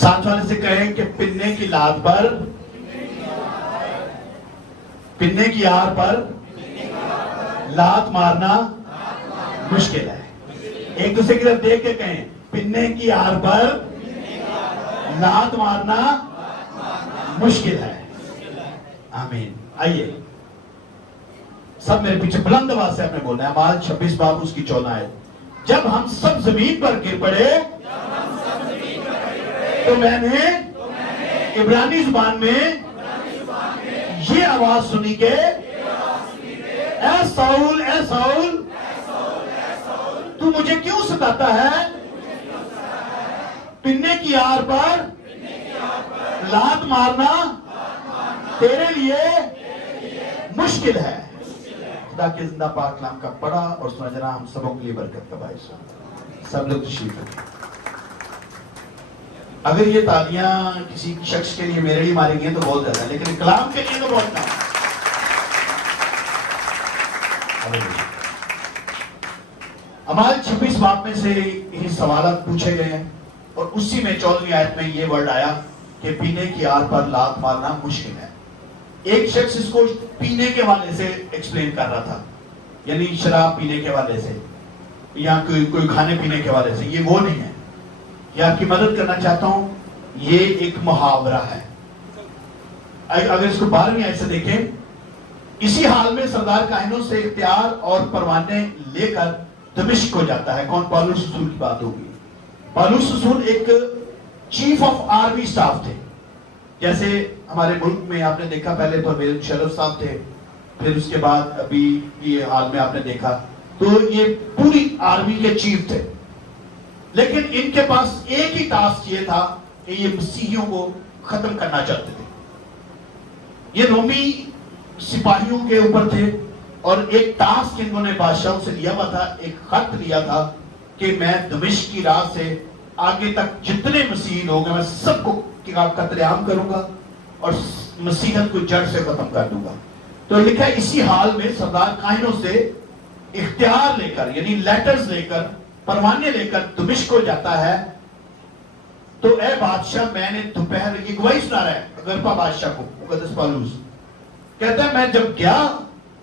ساتھ والے سے کہیں کہ پنے کی لات پر، پنے کی آر پر لات مارنا مشکل ہے. ایک دوسرے کی طرف دیکھ کے کہیں پنے کی آر پر لات مارنا مشکل ہے. آمین. آئیے سب میرے پیچھے بلند آواز سے ہم نے بولنا ہے. اعمال 26 باب اس کی 14 ہے. جب ہم سب زمین پر گر پڑے تو میں نے عبرانی زبان میں یہ آواز سنی کہ اے ساؤل، اے ساؤل، تو مجھے کیوں ستاتا ہے؟ پنے کی آر پر لات مارنا تیرے لیے مشکل ہے. خدا کے زندہ پاک کلام کا پڑھا اور سنا جنا ہم سبوں کے لیے برکت کا باعث. سب لوگ تشریف رکھیں. اگر یہ تالیاں کسی شخص کے لیے میرے لیے ماریں گے تو بہت زیادہ، لیکن کلام کے لیے تو بہت کم. اعمال 26 باب میں سے یہ سوالات پوچھے گئے ہیں اور اسی میں 14ویں آیت میں یہ ورڈ آیا کہ پینے کی آر پر لات مارنا مشکل ہے. ایک شخص اس کو پینے کے حوالے سے ایکسپلین کر رہا تھا، یعنی شراب پینے کے حوالے سے یا کوئی کھانے پینے کے حوالے سے. یہ وہ نہیں ہے. یہ آپ کی مدد کرنا چاہتا ہوں. یہ ایک محاورہ ہے. اگر اس کو 12ویں آیت سے دیکھیں، اسی حال میں سردار کاہنوں سے اختیار اور پروانے لے کر دمشق کو جاتا ہے. کون؟ پالوس رسول کی بات ہوگی. پالوس رسول ایک چیف آف آرمی سٹاف تھے. جیسے ہمارے ملک میں آپ نے دیکھا پہلے پرویز مشرف صاحب تھے، پھر اس کے بعد ابھی یہ حال میں آپ نے دیکھا تو یہ پوری آرمی کے چیف تھے. لیکن ان کے پاس ایک ہی ٹاسک یہ تھا کہ یہ مسیحیوں کو ختم کرنا چاہتے تھے. یہ رومی سپاہیوں کے اوپر تھے اور ایک ٹاسک انہوں نے بادشاہوں سے لیا ہوا تھا، ایک خط لیا تھا کہ میں دمشق کی راہ سے آگے تک جتنے مسیحی لوگ ہیں میں سب کو قتل عام کروں گا اور مسیحیت کو جڑ سے ختم کر دوں گا. تو لکھا ہے اسی حال میں سردار کاہنوں سے اختیار لے کر، یعنی لیٹرز لے کر، پروانے لے کر دمشق کو جاتا ہے. تو اے بادشاہ، میں نے دوپہر، یہ گواہی سنا رہا ہے اگرپا بادشاہ کو، مقدس پالوس کہتا ہے میں جب گیا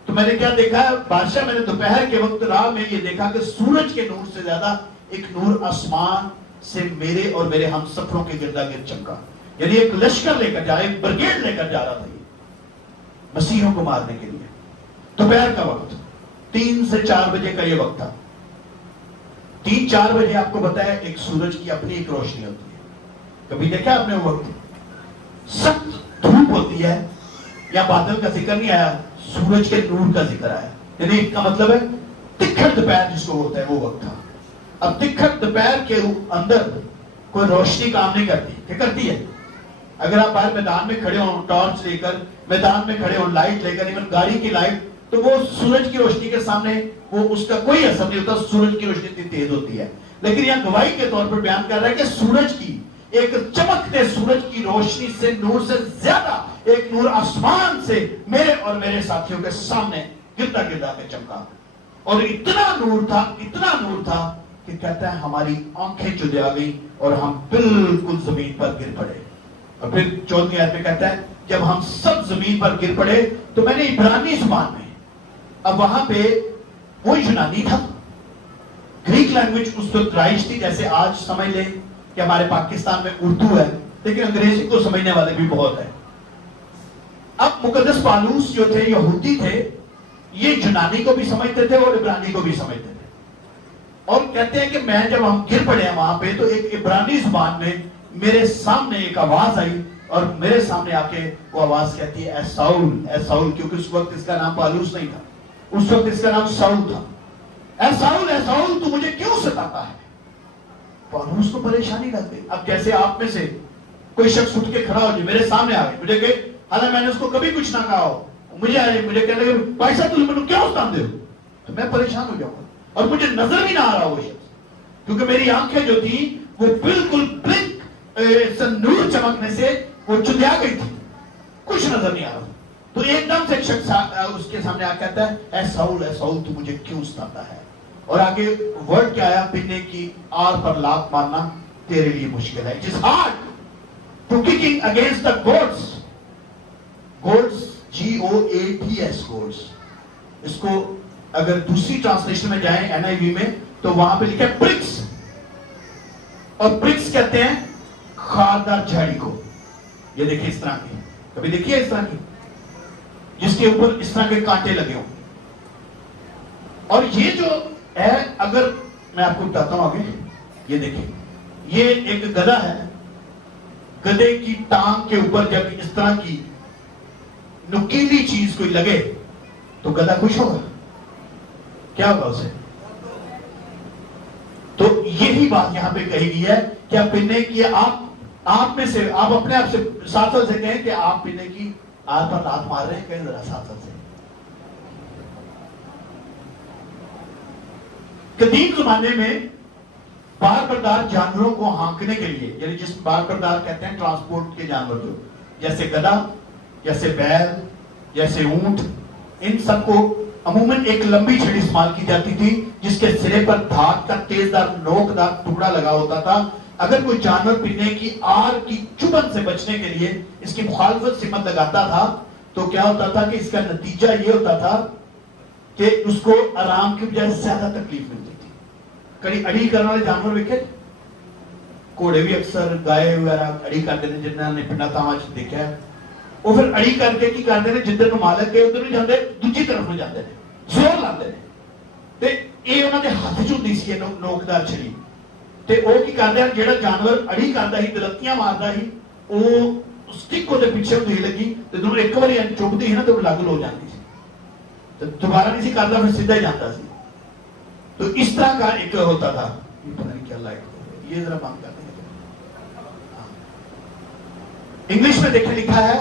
تو میں نے کیا دیکھا ہے بادشاہ؟ میں نے دوپہر کے وقت راہ میں یہ دیکھا کہ سورج کے نور سے زیادہ ایک نور آسمان سے میرے اور میرے ہم سفروں کے گردا گرد چمکا. یعنی ایک لشکر لے کر جا، ایک بریگیڈ لے کر جا رہا تھا یہ مسیحوں کو مارنے کے لیے. دوپہر کا وقت 3 سے 4 بجے کا یہ وقت تھا. 3-4 بجے آپ کو بتایا ایک سورج کی اپنی ایک روشنی ہوتی ہے. کبھی دیکھا آپ نے وہ وقت سخت دھوپ ہوتی ہے یا بادل کا ذکر نہیں آیا، سورج کے نور کا ذکر آیا. یعنی اس کا مطلب ہے تکھڑ دوپہر جس کو ہوتا ہے وہ وقت تھا. اب تکھڑ دوپہر کے اندر کوئی روشنی کام نہیں کرتی. کیا کرتی ہے؟ اگر آپ باہر میدان میں کھڑے ہوں ٹارچ لے کر، میدان میں کھڑے ہوں لائٹ لے کر، ایون گاڑی کی لائٹ، تو وہ سورج کی روشنی کے سامنے وہ اس کا کوئی اثر نہیں ہوتا. سورج کی روشنی اتنی تیز ہوتی ہے. لیکن یہاں گواہی کے طور پر بیان کر رہا ہے کہ سورج کی ایک چمکتے سورج کی روشنی سے، نور سے زیادہ ایک نور آسمان سے میرے اور میرے ساتھیوں کے سامنے گردا گردا کے چمکا. اور اتنا نور تھا کہ کہتا ہے ہماری آنکھیں چدیا گئی اور ہم بالکل زمین پر گر پڑے. اور پھر 14ویں آیت میں کہتا ہے جب ہم سب زمین پر گر پڑے تو میں نے عبرانی زبان میں، اب وہاں پہ وہ یونانی تھا، گریک لینگویج اس وقت رائج تھی. جیسے آج سمجھ لیں کہ ہمارے پاکستان میں اردو ہے لیکن انگریزی کو سمجھنے والے بھی بہت ہیں. اب مقدس پالوس جو تھے یہودی تھے، یہ یونانی کو بھی سمجھتے تھے اور عبرانی کو بھی سمجھتے تھے. اور کہتے ہیں کہ میں جب ہم گر پڑے ہیں وہاں پہ تو ایک عبرانی زبان میں میرے سامنے ایک آواز آئی اور میرے سامنے آ کے وہ آواز کہتی ہے اے ساؤل، اے ساؤل. کیونکہ اس وقت اس کا نام پالوس نہیں تھا، اس وقت اس کا نام ساؤل تھا. اے ساؤل، اے ساؤل، تو مجھے کیوں ستاتا ہے؟ پالوس کو پریشانی لگ گئی. اب جیسے آپ میں سے کوئی شخص اٹھ کے کھڑا ہو جائے میرے سامنے آ گئے، مجھے کہ حالانکہ میں نے اس کو کبھی کچھ نہ کہا ہو، مجھے آئے مجھے کہنے لگے بھائی صاحب تم نے کیا استعمال دے ہو، تو میں پریشان ہو جاؤں گا. اور مجھے نظر بھی نہ آ رہا وہ شخص، کیونکہ میری آنکھیں جو تھی وہ بالکل بلنک نور چمکنے سے وہ چدیا گئی تھی، کچھ نظر نہیں آ رہا. تو ایک دم سے ایک شخص اس کے سامنے آ کہتا ہے اے ساؤل، اے ساؤل، تو مجھے کیوں ستاتا ہے؟ اور آگے ورڈ کیا آیا؟ پنے کی آر پر لات مارنا تیرے لیے مشکل ہے. It is hard to kicking against the goats. goats GOATS goats. इसको अगर दूसरी ट्रांसलेशन में जाएं NIV में तो वहां पे लिखा है ब्रिक्स, और ब्रिक्स कहते हैं खारदार झाड़ी को। ये देखिए इस तरह की, कभी देखिए इस तरह की, जिसके ऊपर इस तरह के कांटे लगे हों। और ये जो है, अगर मैं आपको बताता हूं आगे, ये देखिए, ये एक गधा है, गधे की टांग के ऊपर जब इस तरह की नुकीली चीज कोई लगे तो गधा खुश होगा? क्या होगा उसे? तो यही बात यहां पे कही गई है कि आप पिने की, आप में से, आप अपने आप से साथ साथ से कहें कि आप पिने की आर पर लात मार रहे हैं, कहें जरा साथ साथ से। कदीम जमाने में बार बरदार जानवरों को हाँकने के लिए, यानी जिस बार बरदार कहते हैं ट्रांसपोर्ट के जानवर, जो जैसे गधा, जैसे बैल, जैसे ऊंट, इन सबको अमूमन एक लंबी छड़ी इस्तेमाल की जाती थी जिसके सिरे पर धाक का तेजदार नोकदार टुकड़ा लगा होता था। अगर कोई जानवर पीने की आर की चुभन से बचने के लिए इसकी मुखालफत सिमत लगाता था तो क्या होता था कि इसका नतीजा ये होता था कि उसको आराम की बजाय ज्यादा तकलीफ मिलती थी। कड़ी अड़ी करने वाले जानवर देखे, घोड़े भी अक्सर, गाय वगैरह अड़ी करते हैं, जिन्होंने पिंडा तामाच देखा है, वो फिर अड़ी करके की करते हैं, जिधर को मालक गए उधर नहीं जाते, दूसरी तरफ नहीं जाते, जोर लाते हैं। ते ये उन्होंने हाथ च हुंदी सी नोकदार छड़ी, ते वो की करते हैं, जेड़ा जानवर अड़ी करता ही, दलत्तियां मारता ही, वो स्टिक को पीछे होंदी लगी, तो दोनों एक बार चुभती ही ना तो लागू हो जाती सी, तो दोबारा नहीं सी करता, फिर सीधा ही जाता सी। तो इस तरह का एक होता था। पता नहीं क्या लाइट, ये जरा बंद कर देंगे। इंग्लिश में देखें लिखा है,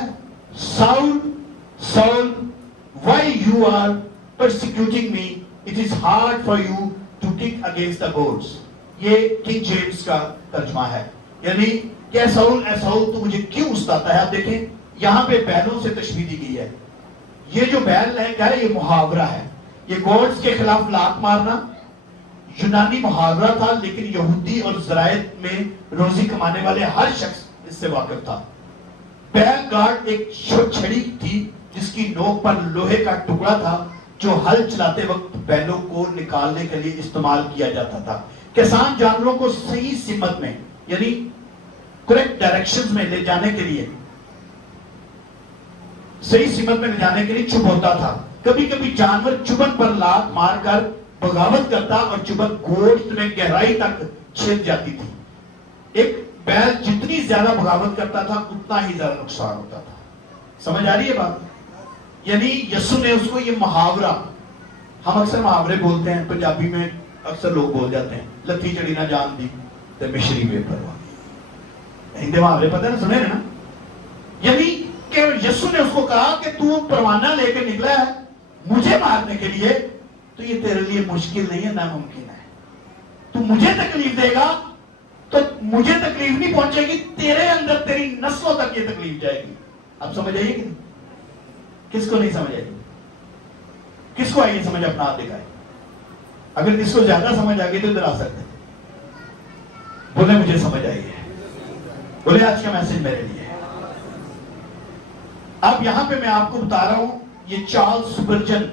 Saul, Saul, why you are persecuting me? It is hard for you to kick against the goats. ये किंग जेम्स का तर्जुमा है, यानी क्या साउल, तू मुझे क्यों उस्ताता है? आप देखें यहां पे बैलों से तशबीह दी गई है। ये जो बैल है क्या है? ये मुहावरा है। ये गोड्स के खिलाफ लात मारना यूनानी मुहावरा था, लेकिन यहूदी और ज़रायत में रोजी कमाने वाले हर शख्स इससे वाकिफ था। बैल गार्ड एक छड़ी थी जिसकी नोक पर लोहे का टुकड़ा था, जो हल चलाते वक्त बैलों को निकालने के लिए इस्तेमाल किया जाता था। किसान जानवरों को सही सिमत में, यानी करेक्ट डायरेक्शंस में ले जाने के लिए, सही सिमत में ले जाने के लिए चुभोता था। कभी कभी जानवर चुभन पर लात मारकर बगावत करता और चुभन गोश्त में गहराई तक छिद जाती थी। एक बैल जितनी ज्यादा बगावत करता था उतना ही ज्यादा नुकसान होता था। समझ आ रही है बात? यानी यसु ने उसको, ये मुहावरा, हम अक्सर मुहावरे बोलते हैं पंजाबी में, अक्सर लोग बोल जाते हैं, लत्थी चढ़ी ना जान दी ते मिश्री बेपरवाह। हिंदी मुहावरे पता ना, सुने ना? यानी कि यसु ने उसको कहा कि तू परवाना लेकर निकला है मुझे मारने के लिए, तो ये तेरे लिए मुश्किल नहीं है, नामुमकिन है। तू मुझे तकलीफ देगा तो मुझे तकलीफ नहीं पहुंचेगी, तेरे अंदर, तेरी नस्लों तक ये तकलीफ जाएगी। आप समझ आइए कि किसको नहीं समझ आएगी? किसको आइए समझ? अपना हाथ दिखाए। अगर किसको ज्यादा समझ आ गई तो इधर आ सकते हैं, बोले मुझे समझ आई है, बोले आज का मैसेज मेरे लिए है। अब यहां पे मैं आपको बता रहा हूं, ये चार्ल्स स्पर्जन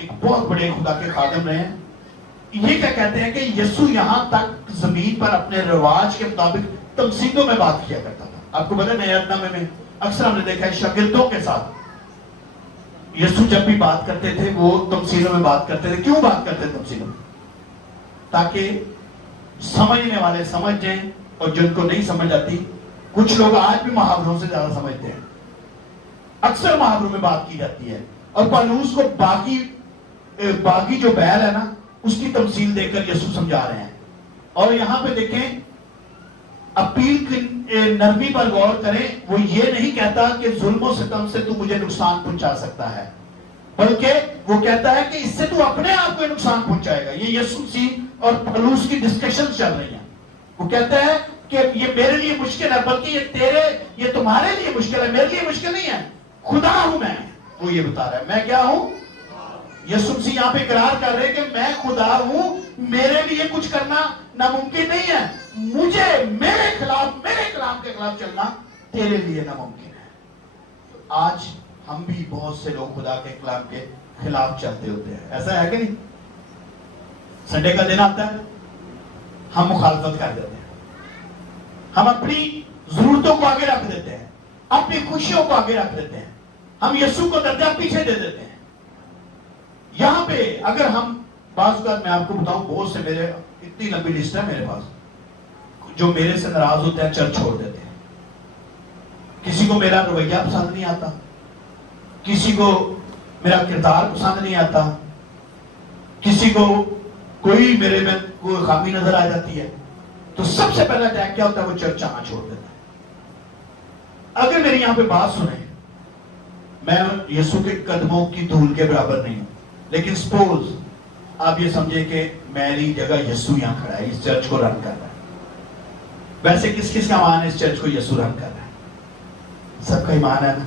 एक बहुत बड़े खुदा के खादिम रहे हैं। ये क्या कहते हैं कि यसु यहां तक जमीन पर अपने रिवाज के मुताबिक तमसीलों में बात किया करता था। आपको पता है नयानामे में अक्सर हमने देखा है शागिर्दों के साथ यसु जब भी बात करते थे वो तमसीलों में बात करते थे। क्यों बात करते थे तमसीलों में? ताकि समझने वाले समझ जाएं, और जिनको नहीं समझ आती, कुछ लोग आज भी मुहावरों से ज्यादा समझते हैं, अक्सर मुहावरों में बात की जाती है। और पौलुस को बाकी जो बैल है ना, उसकी तमसील देकर यसु समझा रहे हैं। और यहां पे देखें, अपील की नरमी पर गौर करें। वो ये नहीं कहता कि जुल्म सितम से तू मुझे नुकसान पहुंचा सकता है, बल्कि वो कहता है कि इससे तू अपने आप को नुकसान पहुंचाएगा। ये यसु मसीह और पौलुस की डिस्कशन चल रही है। वो कहता है कि ये मेरे लिए मुश्किल है, बल्कि ये तुम्हारे लिए मुश्किल है, मेरे लिए मुश्किल नहीं है। खुदा हूं मैं, वो ये बता रहा है। मैं क्या हूं? यसु मसीह यहां पे इकरार कर रहे हैं कि मैं खुदा हूं, मेरे लिए कुछ करना नामुमकिन नहीं है। मुझे मेरे कलाम के खिलाफ चलना तेरे लिए नामुमकिन है। आज हम भी बहुत से लोग खुदा के कलाम के खिलाफ चलते होते हैं, ऐसा है कि नहीं? संडे का दिन आता है, हम मुखालफत कर देते हैं, हम अपनी जरूरतों को आगे रख देते हैं, अपनी खुशियों को आगे रख देते हैं, हम यीशु को दर्जा पीछे दे देते हैं। यहां पे अगर हम बात मैं आपको बताऊं, बहुत से मेरे इतनी लंबी लिस्ट है मेरे पास, जो मेरे से नाराज होते हैं, चर्च छोड़ देते हैं। किसी को मेरा रवैया पसंद नहीं आता, किसी को मेरा किरदार पसंद नहीं आता, किसी को कोई मेरे में कोई खामी नजर आ जाती है, तो सबसे पहला अटैक क्या होता है? वो चर्च आना छोड़ देता है। अगर मेरी यहां पे बात सुने, मैं यीशु के कदमों की धूल के बराबर नहीं हूं, लेकिन सपोज आप ये समझे कि मेरी जगह यीशु यहां खड़ा है, इस चर्च को रन कर रहा है। वैसे किस किस का ईमान है इस चर्च को यीशु रन कर रहा है? सबका ईमान है ना?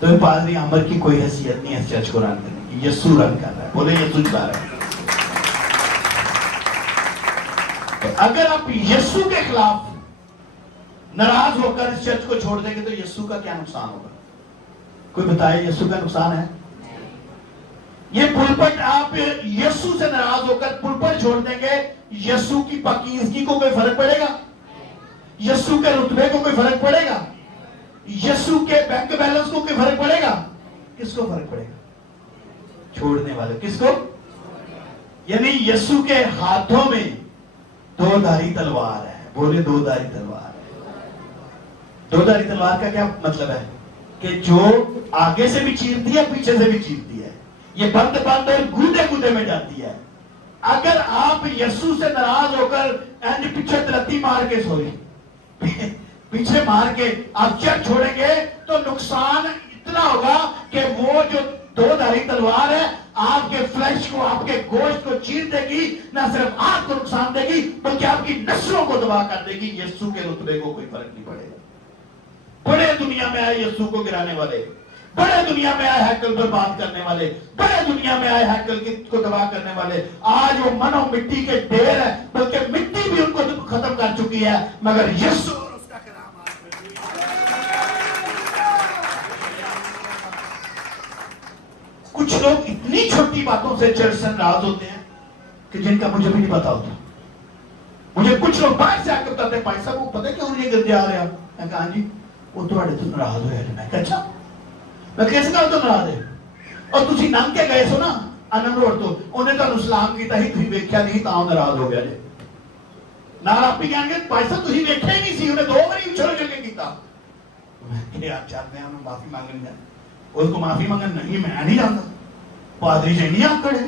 तो पादरी अमर की कोई हैसियत नहीं है इस चर्च को रन करने की, यीशु रन कर रहा है। बोले यीशु चला रहा है। तो अगर आप यीशु के खिलाफ नाराज होकर इस चर्च को छोड़ देंगे तो यीशु का क्या नुकसान होगा? कोई बताए यीशु का नुकसान है? ये पुलपट आप यीशु से नाराज होकर पुलपट छोड़ देंगे, यीशु की पाकीज़गी को कोई फर्क पड़ेगा? यीशु के रुतबे को कोई फर्क पड़ेगा? यीशु के बैंक बैलेंस को कोई फर्क पड़ेगा? किसको फर्क पड़ेगा? छोड़ने वाले। किसको? यानी यीशु के हाथों में दो धारी तलवार है। बोले दो धारी तलवार है। दो धारी तलवार का क्या मतलब है? कि जो आगे से भी चीरती है, पीछे से भी चीरती है, ये बंद बंद और गूदे गूदे में जाती है। अगर आप यीशु से नाराज होकर पीछे तलती मार के सोई, पीछे मार के आप चर्च छोड़ेंगे तो नुकसान इतना होगा कि वो जो दो धारी तलवार है आपके फ्लैश को, आपके गोश्त को चीर देगी, ना सिर्फ आपको नुकसान देगी बल्कि आपकी नस्लों को तबाह कर देगी। यीशु के रुतबे को कोई फर्क नहीं पड़ेगा। बड़े दुनिया में आए यीशु को गिराने वाले, बड़े दुनिया में आए हैकल पर बात करने वाले, बड़े दुनिया में आए हैकल को तबाह करने वाले, आज वो मनो मिट्टी के ढेर है, बल्कि मिट्टी भी उनको खत्म कर चुकी है, मगर यीशु और उसका कलाम आज भी। कुछ लोग इतनी छोटी बातों से चर्च से नाराज होते हैं कि जिनका मुझे भी नहीं पता होता। मुझे कुछ लोग बाहर से आकर बताते हैं, भाई साहब वो पता क्यों नहीं गिरते आ रहे हैं? मैं कहा जी वो ਤੁਹਾਡੇ ਤੋਂ ਨਾਰਾਜ਼ ਹੋਇਆ ਜੀ। मैं अच्छा मैं किस गल तो नाराज है? और तुसी लंघ के गए सो ना आनंद रोड तो, उन्हें ਤੁਹਾਨੂੰ सलाम किया ही तुसी वेख्या नहीं तां नाराज हो गया जी। नाल आप ही कहेंगे भाई साहब तुसी वेख्या ही नहीं सी, उन्हें 2 बारी उछल उछल के कीता। मैं आप चाहते हैं माफी मांगनी है, उसको माफी मांगन नहीं, मैं नहीं जानता। पादरी जी नहीं आप खड़े,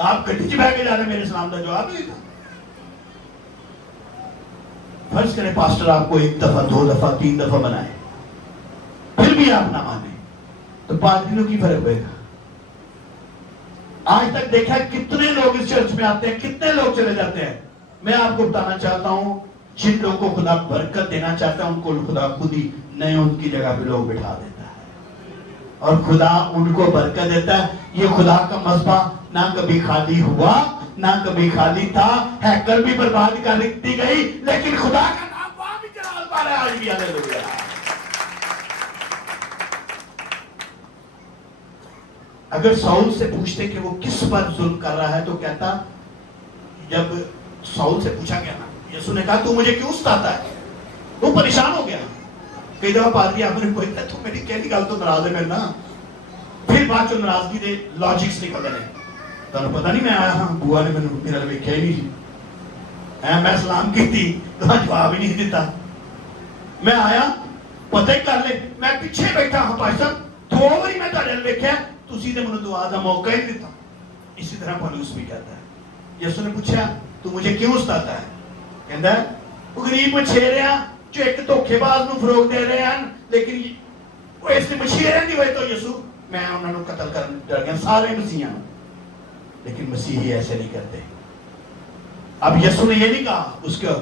आप गड्डी च बैठ के जा रहे, मेरे सलाम का जवाब नहीं देता। फर्ज करें पास्टर आपको 1 दफा 2 दफा 3 दफा बनाए, फिर भी आप ना माने, तो पादरियों की फर्क पड़ेगा? आज तक देखा कितने लोग इस चर्च में आते हैं, कितने लोग चले जाते हैं। मैं आपको बताना चाहता हूं, जिन लोगों को खुदा बरकत देना चाहता है उनको खुदा खुद ही नए उनकी जगह पे लोग बिठा देता है और खुदा उनको बरकत देता है। ये खुदा का मज़बा ना कभी खाली हुआ ना कभी खाली था, हैकल भी बर्बाद कर दी गई, लेकिन खुदा का नाम वहां भी जलाल पा रहा है आज भी। हालेलुया। अगर साउल से पूछते कि वो किस पर जुल्म कर रहा है तो कहता, जब साउल से पूछा गया ना, यीशु ने कहा तू मुझे क्यों सताता है? वो परेशान हो गया। कई दफा पादरी आपने कोई तू मेरी कहनी गल तो नाराज है मेरे ना, फिर बाद चो नाराजगी दे लॉजिक्स निकलते हैं। तुहानू पता नहीं मैं आया हाँ, बुआ ने मैंने मेरा वेख्या ही नहीं जी, मैं सलाम की थी तो जवाब ही नहीं दिता। मैं आया पता ही कर ले, मैं पीछे बैठा हाँ भाई साहब 2 बारी मैं तुहाडे वेख्या, तुसी ते मैनू दुआ दा मौका ही नहीं दिता। इसी तरह पौलुस भी कहता है। यीशु ने पूछा तू मुझे क्यों सताता है? कहता है वो गरीब मछेरियां जो एक धोखेबाज नूं फरोग दे रहे हैं, लेकिन वो इसने मछेरियां दी वजह तो यीशु मैं उन्होंने कत्ल कर डर गया, सारे मसीहा, लेकिन मसीही ऐसे नहीं करते। अब यीशु ने ये नहीं कहा उसको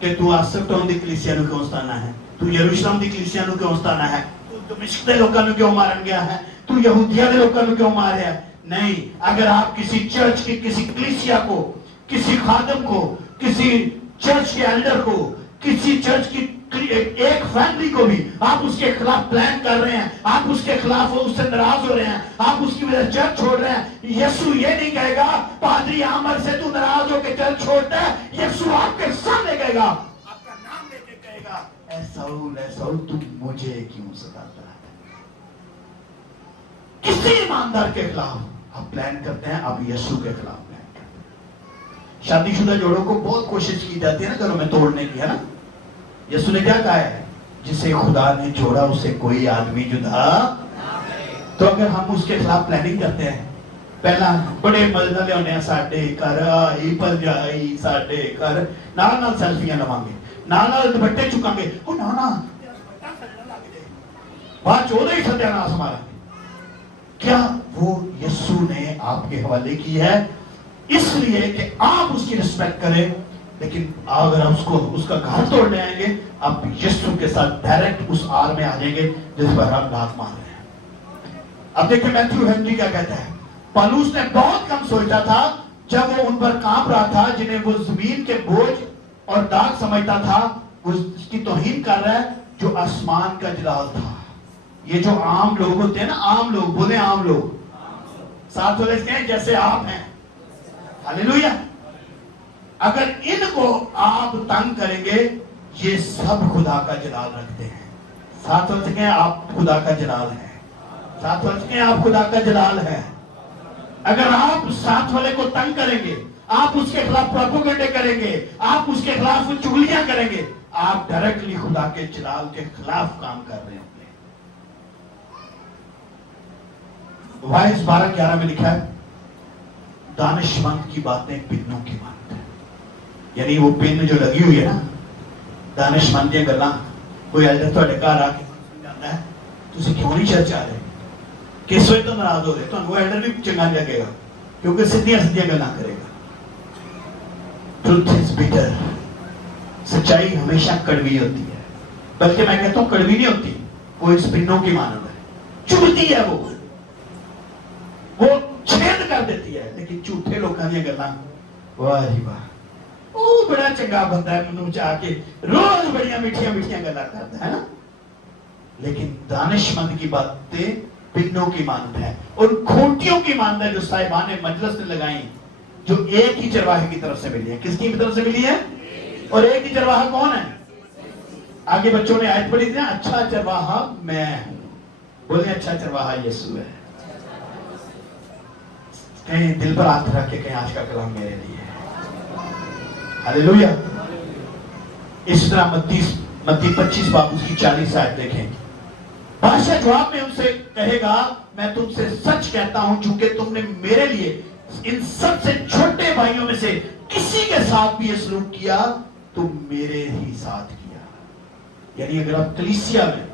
कि तू आसक्टों दी कलीसिया नूं क्यों सताना है, तू यरूशलेम दी कलीसिया नूं क्यों सताना है, तू दमिश्क दे लोकां नूं क्यों मारन गया है, तू यहूदिया के लोगों को क्यों मारे? नहीं, अगर आप किसी चर्च की किसी कलीसिया को, किसी खादम को, किसी चर्च के एल्डर को, किसी चर्च की एक फैमिली को भी आप उसके खिलाफ प्लान कर रहे हैं, आप उसके खिलाफ उससे नाराज हो रहे हैं, आप उसकी वजह चर्च छोड़ रहे हैं, यीशु ये नहीं कहेगा पादरी आमर से तू नाराज होकर चर्च छोड़ता है, यीशु आपके सामने कहेगा, आपका नाम लेके कहेगा, ऐ सऊल तू मुझे क्यों सताता है। किसी ईमानदार के खिलाफ आप प्लान करते हैं, आप यीशु के खिलाफ प्लान करते हैं। शादीशुदा जोड़ों को बहुत कोशिश की जाती है ना घरों में तोड़ने की, है ना। यीशु ने क्या कहा है, जिसे खुदा ने जोड़ा उसे कोई आदमी जुदा। तो अगर हम उसके खिलाफ प्लानिंग करते हैं, पहला बड़े मजे लिया साडे घर आई भरजाई साडे घर, नाल सेल्फियां लवांगे, नाल दुपट्टे चुकांगे, ओ ना बाद चौदह ही सत्यानाश मारेंगे। क्या वो यीशु ने आपके हवाले की है इसलिए कि आप उसकी रिस्पेक्ट करें, लेकिन अगर आप उसका घर तोड़ने आएंगे, आप यीशु के साथ डायरेक्ट उस आर में आ जाएंगे जिस पर हम लात मार रहे हैं। अब देखिए मैथ्यू हेनरी क्या कहता है, पौलुस ने बहुत कम सोचा था जब वो उन पर कांप रहा था, जिन्हें वो जमीन के बोझ और दाग समझता था, उसकी तौहीन कर रहा है जो आसमान का जलाल था। ये जो आम लोग होते हैं ना, आम लोग, बोले आम लोग, साथ वाले कहें जैसे आप हैं, हालेलुया। अगर इनको आप तंग करेंगे, ये सब खुदा का जलाल रखते हैं। साथ वाले कहें आप खुदा का जलाल है, साथ वाले कहें आप खुदा का जलाल है। अगर आप साथ वाले को तंग करेंगे, आप उसके खिलाफ प्रोपेगेंडा करेंगे, आप उसके खिलाफ चुगलियां करेंगे, आप डायरेक्टली खुदा के जलाल के खिलाफ काम कर रहे होंगे। वाइस 12:11 में लिखा है, दानिशमंद की बातें पिन्नों की मानते हैं। यानी वो पिन जो लगी हुई है ना, दानिशमंद दी गल्लां, कोई एल्डर ਤੁਹਾਡੇ ਘਰ ਆ ਕੇ ਸਮਝਾਉਂਦਾ ਹੈ, ਤੁਸੀਂ ਕਿਉਂ ਨਹੀਂ ਚਰਚ ਆ ਰਹੇ, किस वे तो नाराज हो रहे, तो वो एल्डर भी चंगा नहीं लगेगा क्योंकि सीधियां सीधियां गल्लां करेगा। ट्रुथ इज बिटर, सच्चाई हमेशा कड़वी होती है, बल्कि मैं कहता हूं कड़वी नहीं होती, वो इस पिन्नों की मानव है, चुभती है, वो छेद कर देती है। लेकिन झूठे लोगों दी गल्लां, वाह जी वाह, वो बड़ा चंगा बंदा है, मनु च आके रोज बड़ियां मीठियां मीठियां गल्लां करता है ना। लेकिन दानिशमंद की बातें पिन्नों की मानद है, और खूंटियों की मानद है जो साहिबान मजलिस ने लगाई, जो एक ही चरवाहे की तरफ से मिली है। किसकी तरफ से मिली है? और एक ही चरवाहा कौन है? आगे बच्चों ने आयत पढ़ी थी ना, अच्छा चरवाहा मैं हूं। बोले अच्छा चरवाहा यीशु है। कहीं दिल पर हाथ रख के कहीं आज का कलाम मेरे लिए है, हालेलुया। इस तरह मत्ती 25 बाब उसकी 40 आयत देखें। बादशाह जवाब में उनसे कहेगा, मैं तुमसे सच कहता हूं, चूंकि तुमने मेरे लिए इन सबसे छोटे भाइयों में से किसी के साथ भी ये सलूक किया, तुम मेरे ही साथ किया। यानी अगर आप कलीसिया में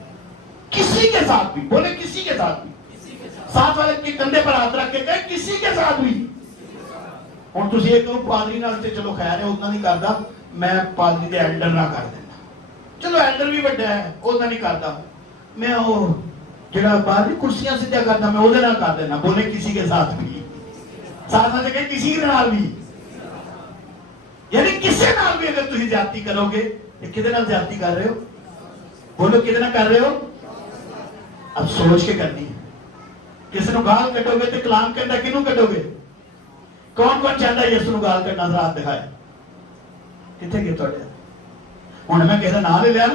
किसी के साथ भी, बोले किसी के साथ भी, साथ वाले के कंधे पर हाथ रख के कहे किसी के साथ भी। और तुझे ये कहूं पादरी नाल ते चलो खैर है, उतना नहीं करता, मैं पादरी के एल्डर ना कर देना, चलो एल्डर भी बड़ा है, उतना नहीं करता, मैं वो जरा बाहर कुर्सियां सीधा करता, मैं उहदे नाल कर देना। बोले किसी के साथ भी, साथ वाले कहे किसी के नाल भी, यानी किसी नाल भी अगर तुम ज्यादती करोगे, किदे नाल ज्यादती कर रहे हो? बोलो किदे नाल कर रहे हो? अब सोच के करनी है। किसी को गाल कटोगे तो कलाम कहता किनू कटोगे? कौन कौन चाहता है यीशु गाल कटना? हाथ दिखाए कितने गए थोड़े। हुण मैं कहता ना ले लिया,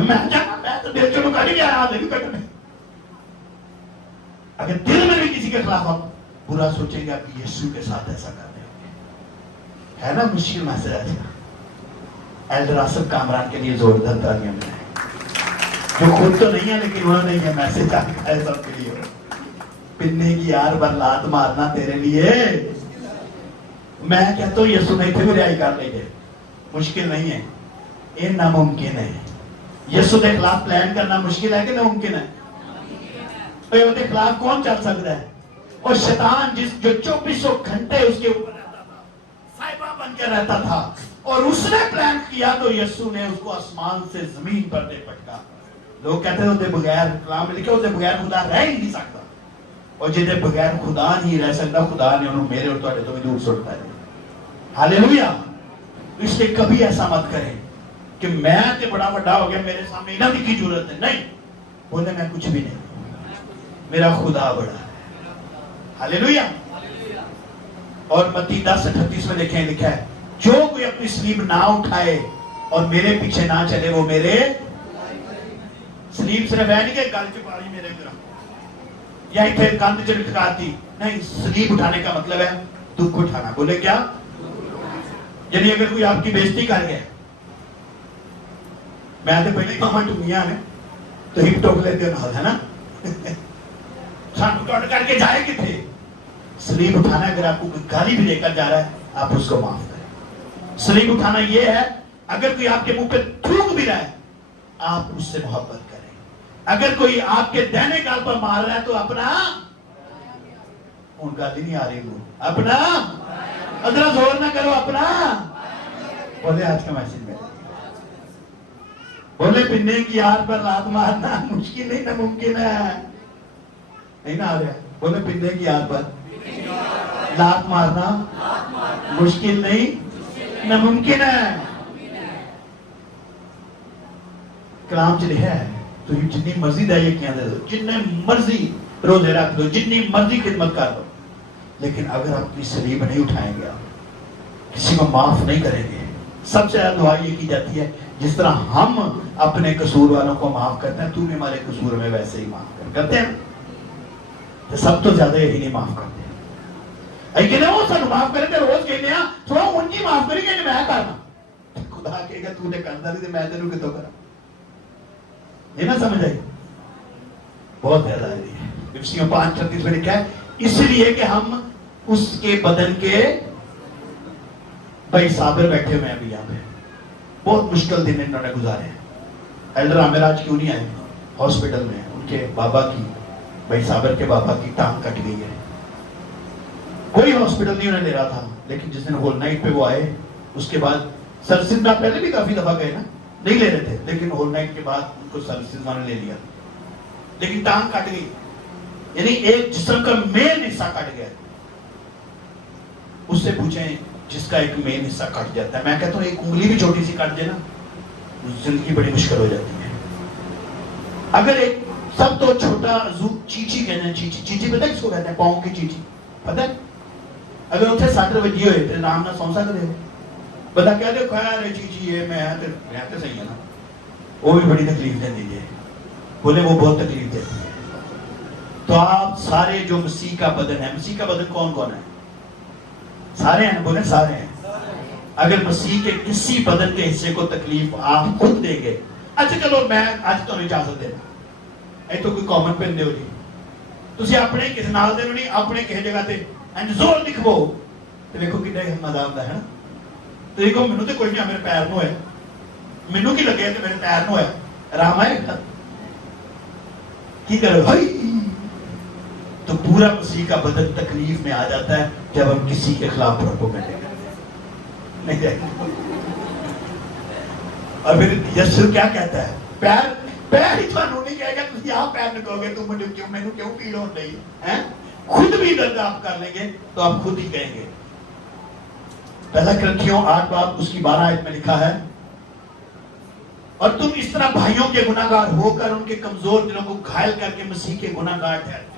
मैं तो दिल चों कट गया, हाथ नहीं कटने। अगर दिल में भी किसी के खिलाफ आप बुरा सोचेंगे, आप यीशु के साथ ऐसा कर रहे होंगे। है ना मुश्किल मैसेज आज का। एल्डर आसिफ कामरान के लिए जोरदार तालियां मिलें, जो खुद तो नहीं है लेकिन उन्होंने ये मैसेज आया है सबके लिए। पिन्ने की यार पर लात मारना तेरे लिए, मैं कहता हूं यीशु ने इतने भी रिहाई कर लेंगे, मुश्किल नहीं है, ये नामुमकिन है। यीशु के खिलाफ प्लान करना मुश्किल है कि नामुमकिन है? उसके खिलाफ कौन चल सकता है? और शैतान जो 2400 घंटे उसके ऊपर रहता था, साहिबा बन के रहता था, और उसने प्लान किया तो यीशु ने उसको आसमान से जमीन पर दे पटका। लोग कहते हैं उसके बगैर, कलाम में लिखा उसके बगैर खुदा रह ही नहीं सकता, और जिसके बगैर खुदा नहीं रह सकता, खुदा ने उन्होंने मेरे और तुम्हें तो भी दूर सुटता है। हालेलुया। इसलिए कभी ऐसा मत करें کہ میں تے بڑا بڑا ہو گیا, میرے سامنے انہاں دی کی ضرورت ہے. نہیں, بولے میں کچھ بھی نہیں, میرا خدا بڑا ہے. ہاللیلویہ. اور متی 10:38 میں دیکھیں, لکھا ہے جو کوئی اپنی صلیب نہ اٹھائے اور میرے پیچھے نہ چلے وہ میرے. صلیب صرف ہے نہیں کہ گل چ پاڑی میرے گرا یا اتنے کندھ چ لٹکاتی, نہیں, صلیب اٹھانے کا مطلب ہے دکھ اٹھانا. بولے کیا؟ یعنی اگر کوئی آپ کی بےزتی کر گیا, میں تو پہلے کہاں ٹنگیاں نے تو ہپ ٹوک لیتے ہو نال, ہے نا, سانو ٹوٹ کر کے جائے کتنے. صلیب اٹھانا اگر آپ کو گالی بھی دے کر جا رہا ہے آپ اس کو معاف کریں. صلیب اٹھانا یہ ہے اگر کوئی آپ کے منہ پہ تھوک بھی رہا ہے آپ اس سے محبت کریں. اگر کوئی آپ کے دہنے گال پر مار رہا ہے تو اپنا, ان گالی نہیں آ رہی, وہ اپنا, ادھر زور نہ کرو, اپنا. بولے آج کا میسج میں بولے پنے کی آر پر لات مارنا مشکل نہیں ناممکن ہے. نہیں نہ آ رہا. بولے پنے کی آر پر لات مارنا مشکل نہیں ناممکن ہے. کلام چ لکھا ہے تو جتنی مرضی دائیاں دے دو, جتنے مرضی روزے رکھ دو, جتنی مرضی خدمت کر دو, لیکن اگر آپ کی صلیب نہیں اٹھائیں گے, کسی کو معاف نہیں کریں گے. سب سے زیادہ دعا یہ کی جاتی ہے جس طرح ہم اپنے قصور والوں کو معاف کرتے ہیں تو بھی ہمارے قصور میں ویسے ہی معاف کرتے ہیں. تو سب تو زیادہ یہی نہیں معاف کرتے. لیکن وہ سب معاف کرے تو روز کہتے ہیں تھوڑا ان کی معاف کریں گے میں کرنا. خدا کہے گا تو نے کرنا نہیں تو میں تینوں کتوں کرا. نہیں نا سمجھ آئی؟ بہت زیادہ ہے. افسیوں 5:36 میں لکھا ہے اس لیے کہ ہم اس کے بدن کے. بھائی صابر بیٹھے ہوئے ہیں ابھی یہاں پہ, بہت مشکل دن انہوں نے گزارے ہیں. ایلڈر عامر آج کیوں نہیں آئے؟ ہاسپٹل میں ان کے بابا کی, بھائی صابر کے بابا کی ٹانگ کٹ گئی ہے. کوئی ہاسپٹل نہیں انہیں لے رہا تھا, لیکن جس دن ہول نائٹ پہ وہ آئے اس کے بعد سروسز میں پہلے بھی کافی دفعہ گئے نا, نہیں لے رہے تھے, لیکن ہول نائٹ کے بعد ان کو سروسز میں لے لیا, لیکن ٹانگ کٹ گئی. یعنی ایک جسم کا مین حصہ کٹ گیا. اس سے پوچھیں جس کا ایک مین حصہ کٹ جاتا ہے, میں کہتا ہوں ایک انگلی بھی چھوٹی سی کٹ جائے نا زندگی بڑی مشکل ہو جاتی ہے. اگر ایک سب تو چھوٹا چیچی کہتے ہیں, چیچی پتہ ہے کس کو کہتے ہیں؟ پاؤں کی چیچی پتہ ہے. اگر اتنے 60 بجی ہوئے تو نام نہ سو سکتے ہو. بتا کہہ دے خیر ہے چیچی یہ میں تو صحیح ہے نا, وہ بھی بڑی تکلیف دے دیجیے. بولے وہ بہت تکلیف دیتی ہے. تو آپ سارے جو مسیح کا بدن ہے, مسیح کا بدن کون کون ہے؟ سارے ہیں. بولے سارے ہیں. اگر مسیح کے کسی بدن کے حصے کو تکلیف آپ خود دیں گے, اچھا چلو میں آج تو نہیں اجازت دینا, اے تو کوئی کامن پہ دے ہو جی, تسی اپنے کس نال دے نہیں اپنے کسی جگہ تے انج زور لکھو تو دیکھو کتنا مزہ آتا ہے نا. تو دیکھو مینوں تے کوئی نہیں, میرے پیر نو ہے, مینوں کی لگے کہ میرے پیر نو ہے, آرام آئے کی کرو بھائی. تو پورا مسیح کا بدن تکلیف میں آ جاتا ہے جب ہم کسی کے خلاف بھڑکو کریں گے. نہیں جائے. اور پھر یسوع کیا کہتا ہے؟ پیر ہی تھانوں نہیں کہے گا تم یہاں پیر نکو گے, تم مجھے کیوں پیڑ ہو رہی ہے, خود بھی درد آپ کر لیں گے تو آپ خود ہی کہیں گے. پہلا کرنتھیوں 8 اس کی 12 آیت میں لکھا ہے اور تم اس طرح بھائیوں کے گناہ گار ہو کر ان کے کمزور دلوں کو گھائل کر کے مسیح کے گناہ گار ٹھہرتے.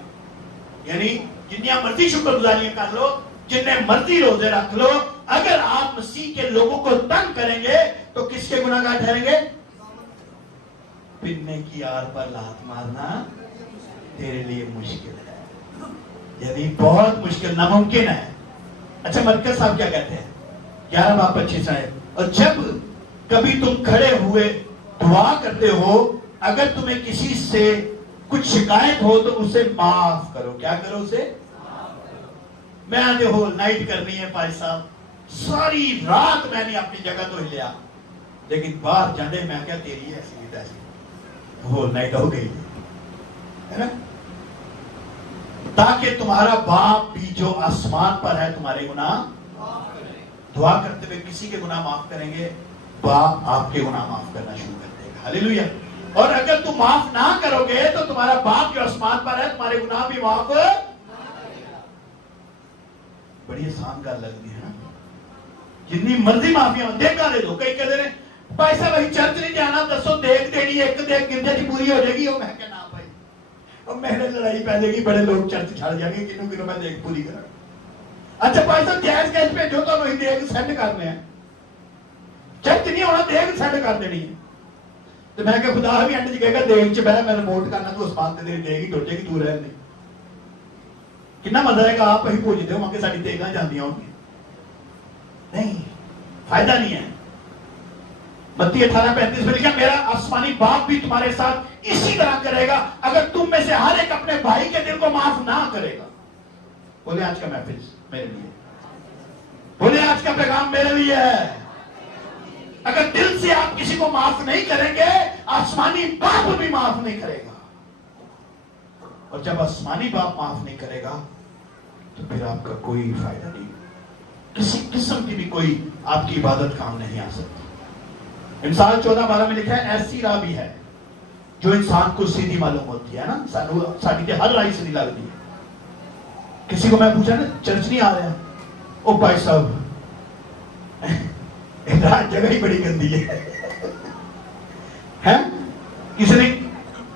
یعنی جتنی مرضی شکر گزاریاں کر لو, جتنے مرضی روزے رکھ لو, اگر آپ مسیح کے لوگوں کو تنگ کریں گے تو کس کے گناہ گار ٹھہریں گے؟ پنے کی آر پر لات مارنا تیرے لیے مشکل ہے, یعنی بہت مشکل, ناممکن ہے. اچھا مرکز صاحب کیا کہتے ہیں 11:25 سے, اور جب کبھی تم کھڑے ہوئے دعا کرتے ہو اگر تمہیں کسی سے کچھ شکایت ہو تو اسے معاف کرو. کیا کرو؟ اسے. میں آتے ہو نائٹ کرنی ہے بھائی صاحب, ساری رات میں نے اپنی جگہ تو ہلیا, لیکن باہر جانے میں کیا تیری ایسی ایسی ہو نائٹ ہو گئی ہے نا, تاکہ تمہارا باپ بھی جو آسمان پر ہے تمہارے گناہ دعا کرتے ہوئے کسی کے گناہ معاف کریں گے, باپ آپ کے گناہ معاف کرنا شروع کر دے گا. ہاللیلویہ. اور اگر تم معاف نہ کرو گے تو تمہارا باپ جو آسمان پر ہے تمہارے گناہ بھی معاف. بڑی آسان گل لگتی ہے نا, جتنی مرضی معافیاں دیکھا دے دو. کئی کہتے ہیں पैसा वही चर्च नहीं जाना, दसो देख देनी, एक देख गिरजे की पूरी हो जाएगी। और मैं कहना भाई और मेरे लड़ाई पै जाएगी, बड़े लोग चर्च छड़ जाएंगे, किन्नू किन्नू मैं देख पूरी करा। अच्छा पैसा जैज कैश भेजो तो वही देख सेंड करने हैं, चर्च नहीं होना, देख सेंड कर देनी है। तो मैं क्या खुदा भी एंड च कहेगा देख च बह, मैं रिपोर्ट करना, तू उस बात तेरी देगी टुट जाएगी, तू रह नहीं। कितना मजा आएगा, आप ही पूछते हो साड़ी देगा जांदियां होंगी, नहीं फायदा नहीं है। मत्ती 18:35 में लिखा मेरा आसमानी बाप भी तुम्हारे साथ इसी तरह करेगा अगर तुम में से हर एक अपने भाई के दिल को माफ ना करेगा। बोले आज का महफिल मेरे लिए, बोले आज का पैगाम मेरे लिए है। अगर दिल से आप किसी को माफ नहीं करेंगे, आसमानी बाप भी माफ नहीं करेगा। और जब आसमानी बाप माफ नहीं करेगा तो फिर आपका कोई फायदा नहीं, किसी किस्म की भी कोई आपकी इबादत काम नहीं आ सकती। इंसान 14:12 में लिखा है ऐसी राह भी है जो इंसान को सीधी मालूम होती है ना, साड़ी के हर राही सीधी लगती है। किसी को मैं पूछा ना चर्च नहीं आ रहा, ओ भाई साहब जगह ही बड़ी गंदी है? किसी ने,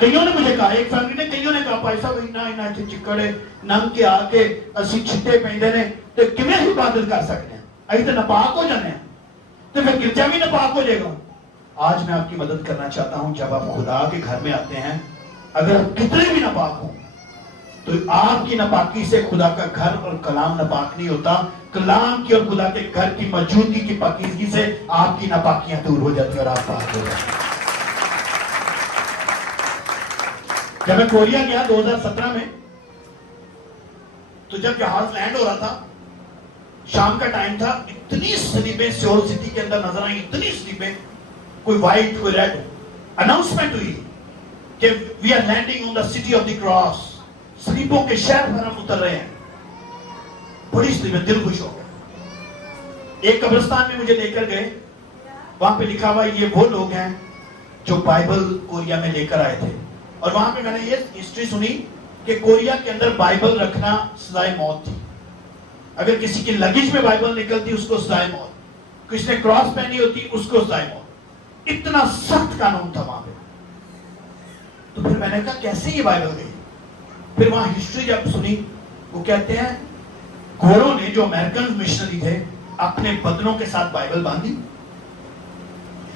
कईयों ने मुझे कहा, एक फैमिली ने, कईयों ने कहा भाई साहब इन्ना इन्ना इतने चिकड़े नंग के आके असी छिट्टे पहनते ने तो किवें ही इबादत कर सकते हैं, अभी तो नापाक हो जाने हैं, तो फिर गिरजा भी नापाक हो जाएगा। आज मैं आपकी मदद करना चाहता हूं, जब आप खुदा के घर में आते हैं, अगर आप कितने भी नापाक हो तो आपकी नापाकी से खुदा का घर और कलाम नापाक नहीं होता। कलाम की और खुदा के घर की मौजूदगी की पाकीज़गी से आपकी नापाकियां दूर हो जाती है और आप पाक हो जाते हैं। जब मैं कोरिया गया 2017 में, तो जब जहाज लैंड हो रहा था, शाम का टाइम था, इतनी स्लीपें सियोल सिटी के अंदर नजर आई, इतनी स्लीपें, कोई व्हाइट कोई रेड। अनाउंसमेंट हुई कि we are landing on the city of the cross, स्लीपों के शहर पर हम उतर रहे हैं। बड़ी स्लीपें, दिल खुश हो गया। एक कब्रिस्तान में मुझे लेकर गए, वहां पे लिखा हुआ ये वो लोग हैं जो बाइबल कोरिया में लेकर आए थे। और वहां पे मैंने ये हिस्ट्री सुनी कि कोरिया के अंदर बाइबल रखना सजाए मौत थी। अगर किसी की लगेज में बाइबल निकलती उसको सजाए मौत, किसी ने क्रॉस पहनी होती उसको सजाए मौत। इतना सख्त कानून था वहां पे। तो फिर मैंने कहा कैसे ये बाइबल गई? फिर वहां हिस्ट्री जब सुनी, वो कहते हैं गोरों ने, जो अमेरिकन मिशनरी थे, अपने बदनों के साथ बाइबल बांधी,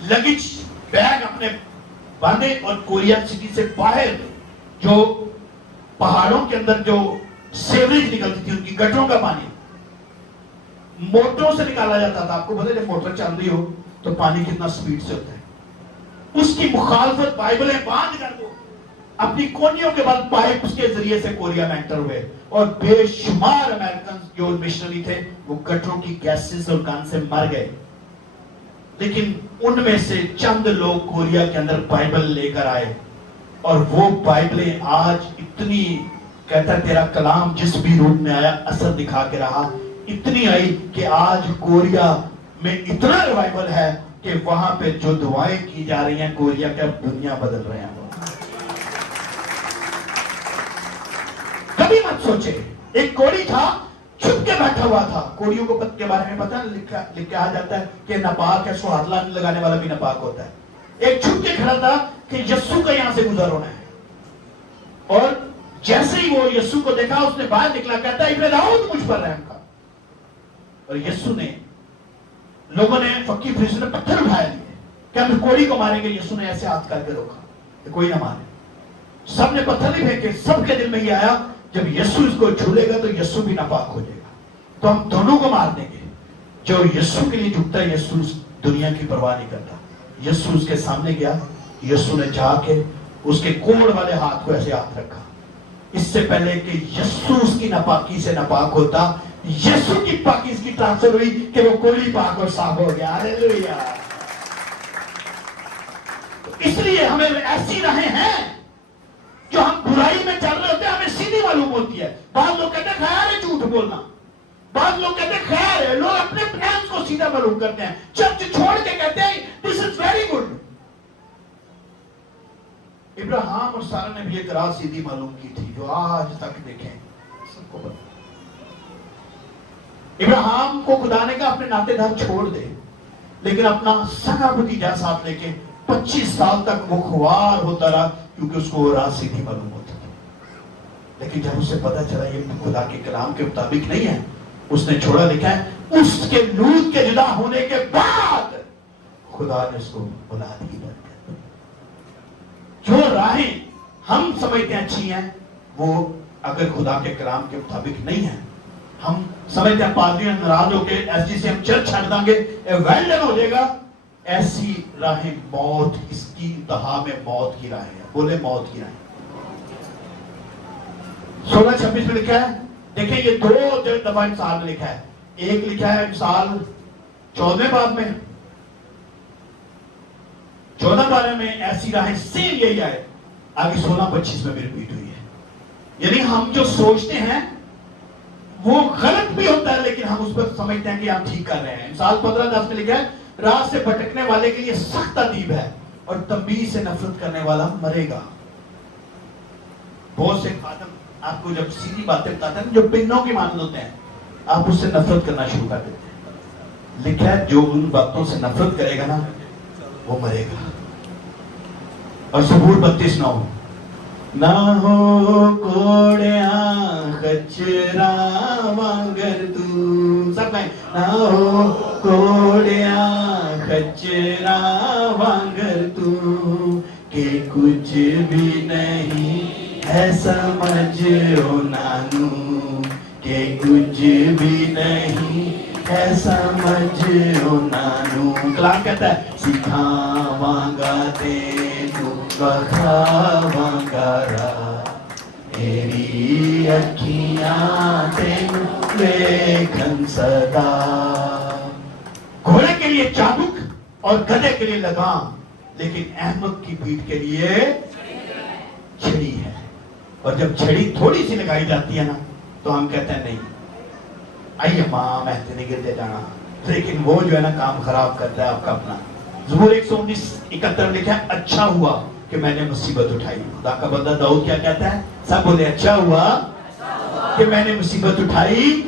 लगेज बैग अपने बांधे, और कोरिया सिटी से बाहर जो पहाड़ों के अंदर जो सेवरेज निकलती थी, उनकी गटरों का पानी मोटरों से निकाला जाता था। आपको पता है जब मोटर चल रही हो तो पानी कितना स्पीड से होता है, उसकी मुखालफत बाइबलें बांध कर दो अपनी कोनियों के बाद पाइप्स के जरिए से कोरिया में एंटर हुए। और बेशुमार अमेरिकन जो मिशनरी थे वो गटरों की गैसेस और गन से मर गए, लेकिन उनमें से चंद लोग कोरिया के अंदर बाइबल लेकर आए। और वो बाइबलें आज इतनी, कहता है तेरा कलाम जिस भी रूप में आया असर दिखा के रहा, इतनी आई कि आज कोरिया में इतना रिवाइवल है कि वहां पे जो दुआएं की जा रही हैं कोरिया का, दुनिया बदल रहे हैं। कभी मत सोचे, एक कोड़ी था छुप के बैठा हुआ था। कोड़ियों को के बारे में पता लिखा आ जाता है कि नापाक है, उसको हाथ लगाने वाला भी नापाक होता है। एक छुप के खड़ा था कि यस्सु का यहां से गुजर होना है, और जैसे ही वो यस्सु को देखा उसने बाहर निकला, कहता है इब्ने दाऊद मुझ पर रहम कर। और यस्सु ने, लोगों ने, फकीर फरीसी ने पत्थर उठाए लिए कि हम कोड़ी को मारेंगे। यस्सु ने ऐसे हाथ करके रोका कि कोई ना मारे। सबने पत्थर नहीं फेंके, सबके दिल में ये आया जब यस्सु इसको छूलेगा तो यस्सु भी नापाक हो जाएगा, तो हम दोनों को मार देंगे। जो यस्सु के लिए झुकता है, यस्सु दुनिया की परवाह नहीं करता। यस्सु उसके सामने गया, यस्सु ने जाके उसके कोड़ वाले हाथ को ऐसे हाथ रखा। इससे पहले कि यस्सु उसकी नापाकी से नापाक होता, यस्सु की पाकी इसकी ट्रांसफर हुई कि वो कोड़ी पाक और साफ हो गया। हालेलुया। इसलिए हमें ऐसी राहें हैं जो हम बुराई में चल रहे होते हैं, हमें सीधी मालूम होती है। बाद लोग कहते हैं खैर है झूठ बोलना, बाद लोग कहते हैं खैर है, लोग अपने प्लान को सीधा मालूम करते हैं, चर्च छोड़ के कहते हैं this is very good. Ibrahim और सारा ने भी एक रात सीधी मालूम की थी जो आज तक देखें सबको पता। इब्राहिम को खुदा ने कहा अपने नातेदार छोड़ दे, لیکن اپنا سگا بھتیجا ساتھ لے کے 25 سال تک وہ خوار ہوتا رہا، کیونکہ اس کو وہ راہ سیدھی معلوم ہوتی تھی. لیکن جب اسے پتا چلا یہ خدا کے کلام کے مطابق نہیں ہے، اس نے چھوڑا. لکھا ہے اس کے لوط کے جدا ہونے کے بعد خدا نے اس کو بلا دی. جو راہیں ہم سمجھتے ہیں اچھی ہیں، وہ اگر خدا کے کلام کے مطابق نہیں ہے، ہم سمجھتے ہیں پادری ناراض ہو کے ایس جی سے ہم چرچ چھڑ دیں گے، ویلڈن ہو جائے گا. ایسی راہیں موت، اس کی انتہا میں موت کی راہیں ہیں. بولے موت کی راہیں. 16:26 میں لکھا ہے. دیکھیں یہ دو دفعہ مثال میں لکھا ہے. ایک لکھا ہے مثال 14 باب میں، 14 بارے میں ایسی راہیں سیم یہی آئے. آگے 16:25 میں بھی ریپیٹ ہوئی ہے. یعنی ہم جو سوچتے ہیں وہ غلط بھی ہوتا ہے، لیکن ہم اس پر سمجھتے ہیں کہ ہم ٹھیک کر رہے ہیں. مثال 15:10 میں لکھا ہے راہ سے بھٹکنے والے کے لیے سخت عذاب ہے، اور تنبیہ سے نفرت کرنے والا مرے گا. بہت سے خادم آپ کو جب سیدھی باتیں بتاتے ہیں جو پنوں کی مانند ہوتے ہیں، آپ اس سے نفرت کرنا شروع کر دیتے ہیں. لکھا ہے جو ان باتوں سے نفرت کرے گا نا وہ مرے گا. اور زبور 32:9 نہ ہو کوڑیاں خچرا وانگر تو، سب میں نہ ہو کوڑیاں خچرا وانگر تو، کہ کچھ بھی نہیں ہے سمجھو نانو، کہ کچھ بھی نہیں ہے سمجھو نانو. کلام کہتا ہے سکھاواں گا تینوں بخاواں گا راہ، میری اکھیاں تینوں دیکھن صدا. گھوڑے کے لیے چابک اور گدھے کے لیے لگام، لیکن احمق کی پیٹھ کے لیے چھڑی ہے. اور جب چھڑی تھوڑی سی لگائی جاتی ہے نا تو ہم کہتے ہیں نہیں آئیے ماں میں نہیں گرتے جانا، لیکن وہ جو ہے نا کام خراب کرتا ہے آپ کا اپنا. زبور 119:71 لکھا ہے اچھا ہوا کہ میں نے مصیبت اٹھائی. خدا کا بندہ داؤد کیا کہتا ہے؟ سب بولے اچھا ہوا کہ میں نے مصیبت اٹھائی،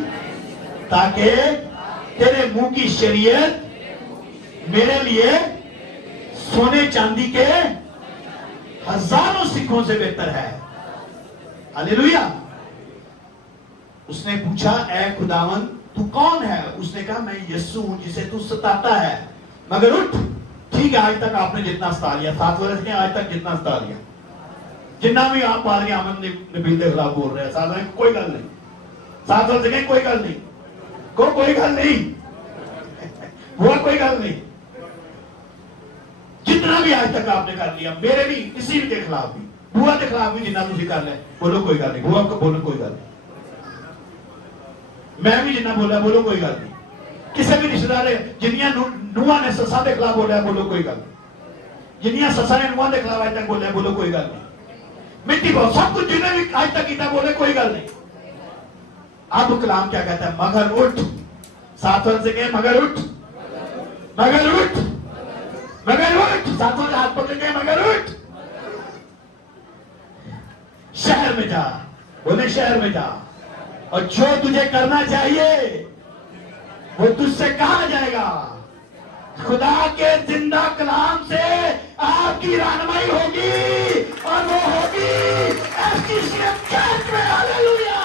تاکہ تیرے منہ کی شریعت میرے لیے سونے چاندی کے ہزاروں سکھوں سے بہتر ہے. ہاللیلویا. اس نے پوچھا اے خداوند تو کون ہے؟ اس نے کہا میں یسوع ہوں جسے تو ستاتا ہے، مگر اٹھ. ٹھیک ہے آج تک آپ نے جتنا ستا لیا، 7 برس کے آج تک جتنا ستا لیا، جتنا بھی آپ پادری احمد نبیل کے خلاف بول رہے ہیں، 7 برس کوئی گل نہیں، 7 برس کے کوئی گل نہیں، کوئی گل نہیں، وہ کوئی گل نہیں. جتنا بھی آج تک آپ نے کر لیا، میرے بھی کسی کے خلاف بھی، بوا کے خلاف بھی جتنا تھی کر لے، بولو کوئی گل نہیں. بوا کو بولو کوئی گل نہیں. میں بھی جنہ بولا بولو کوئی گل نہیں. کسی بھی رشتہ دار جنیاں نوحاں نے سسا دے خلاف بولا بولو کوئی گل نہیں. جنیاں سسا نے نوحاں دے خلاف آج تک بولا بولو کوئی گل نہیں. مٹی بہت سب کچھ جنہیں بھی آج تک کیتا بولے کوئی گل نہیں. اب کلام کیا کہتا ہے؟ مگر اٹھ. 7 فرد سے کہے مگر اٹھ، مگر اٹھ، مگر اٹھ. 7 فرد ہاتھ پکڑ کے مگر اٹھ، شہر میں جا. بولے شہر میں جا، اور جو تجھے کرنا چاہیے وہ تجھ سے کہا جائے گا. خدا کے زندہ کلام سے آپ کی رہنمائی ہوگی، اور وہ ہوگی FGCM چرچ میں. ہاللیلویا.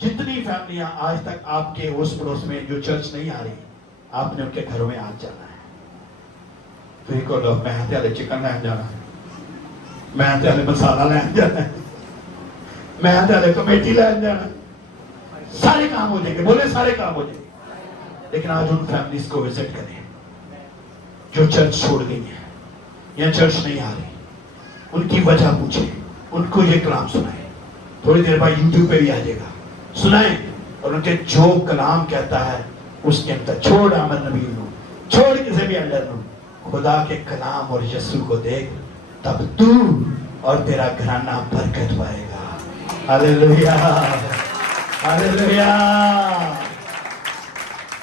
جتنی فیملیاں آج تک آپ کے اس پڑوس میں جو چرچ نہیں آ رہی، آپ نے ان کے گھروں میں آج جانا ہے. تو ایک اور لوگ میں ہاتھے والے چکن لین جانا ہے، میں ہاتھے والے مسالہ لین جانا ہے، میں ہاتھے والے کمیٹی لین جانا ہے. سارے کام ہو جائیں گے. بولے سارے کام ہو جائیں گے. لیکن آج ان فیملیز کو وزٹ کریں جو چرچ چھوڑ گئی ہیں یا چرچ نہیں آ رہی. ان کی وجہ پوچھیں، ان کو یہ کلام سنائیں. تھوڑی دیر بعد یوٹیوب پہ بھی آ جائے گا، سنائیں. اور ان کے جو کلام کہتا ہے اس کے اندر چھوڑ احمد نبیل نو، چھوڑ کسی بھی انڈر نو، خدا کے کلام اور یسوع کو دیکھ، تب تو اور تیرا گھرانہ برکت پائے گا. ہاللیلویا، ہاللیلویا.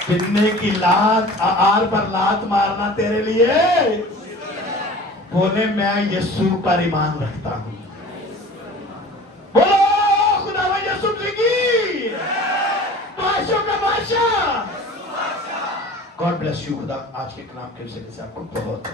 پنے کی لات آر پر لات مارنا تیرے لیے، بولے میں یسوع پر ایمان رکھتا ہوں. بولو خدا و یسوع کی गॉड ब्लेस यू। खुदा आज के कलाम के वजह से आपको बहुत